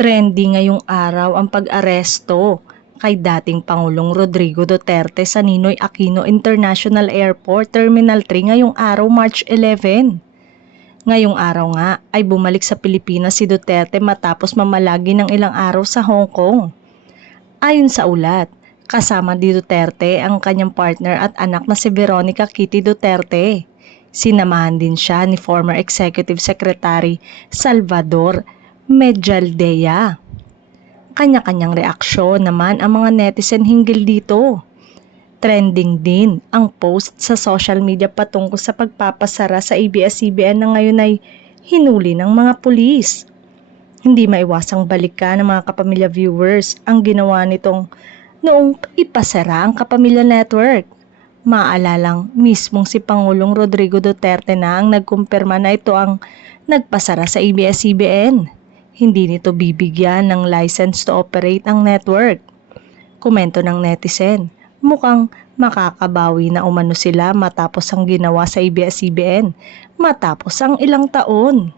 Trending ngayong araw ang pag-aresto kay dating Pangulong Rodrigo Duterte sa Ninoy Aquino International Airport Terminal 3 ngayong araw March 11. Ngayong araw nga ay bumalik sa Pilipinas si Duterte matapos mamalagi ng ilang araw sa Hong Kong. Ayon sa ulat, kasama ni Duterte ang kanyang partner at anak na si Veronica Kitty Duterte. Sinamahan din siya ni former Executive Secretary Salvador Medjaldea. Kanya-kanyang reaksyon naman ang mga netizen hinggil dito. Trending din ang post sa social media patungkol sa pagpapasara sa ABS-CBN na ngayon ay hinuli ng mga pulis. Hindi maiwasang balikan ng mga kapamilya viewers ang ginawa nitong noong ipasara ang Kapamilya Network. Maalalang mismong si Pangulong Rodrigo Duterte na ang nagkumpirma na ito ang nagpasara sa ABS-CBN. Hindi nito bibigyan ng license to operate ang network. Komento ng netizen, mukhang makakabawi na umano sila matapos ang ginawa sa ABS-CBN matapos ang ilang taon.